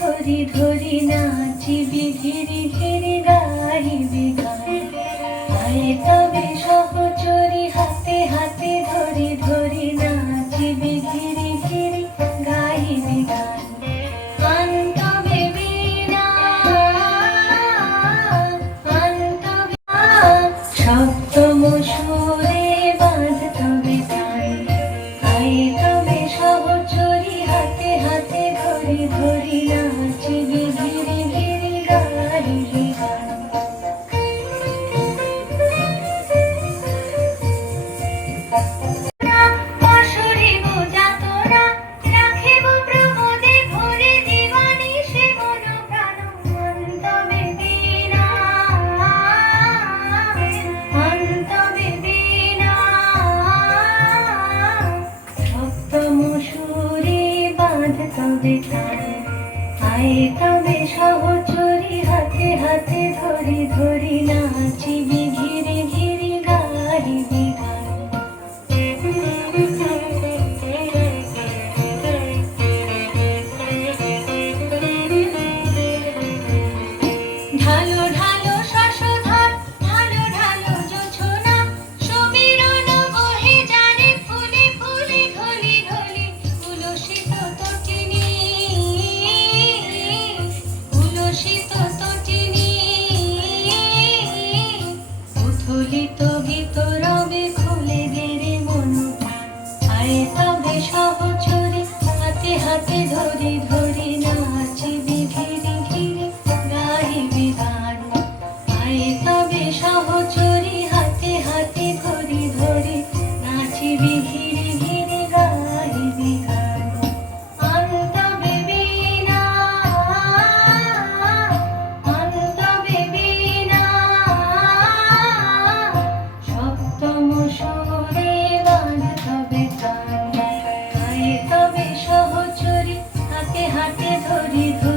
ধরি ধরি নাচিবি ঘিরি ঘিরি গাহিবি গান। আয় তবে সহচরি হাতে হাতে ধরি ধরি নাচিবি ঘিরি ঘিরি গাহিবি গান। আন তবে বীণা আন তবে সপ্তম সুরে বাঁধ তবে গান। আয় তবে সহচরি হাতে হাতে ধরি ধরি নাচিবি ঘিরি ঘিরি গাহিবি গান। অসরিব যাতনা রাখিব প্রমোদে ভরে দিবানি সে মন প্রাণ। অন্তবে বীণা অন্তবে বীণা সপ্তম সুরে বাঁধ তবে গান। আয় তবে সহচরি হাতে হাতে ধরি ধরি নাচিবি ঘিরি ঘিরি গাহিবি গান। ঢালো ঢালো শশধর ঢালো ঢালো জোছনা সমীরণ বহে জানে ফুলে ফুলে ঢলি ঢলি। উলসিত তটিনী উলসিত তটিনী উথলিত গীত রবে খুলে গেরে মন প্রাণ। আয় তবে সহচরি হাতে হাতে ধরি ধরি নাচিবি ঘিরি ঘিরি গাহিবি গান। আয় তবে সহচরি হাতে হাতে ধরি ধরি নাচিবি ঘিরি ঘিরি গাহিবি গান। অন্তবে বীণা অন্তবে বীণা সপ্তম সুরে বাঁধ তবে গান। আয় তবে সহচরি হাতে হাতে ধরি ধরি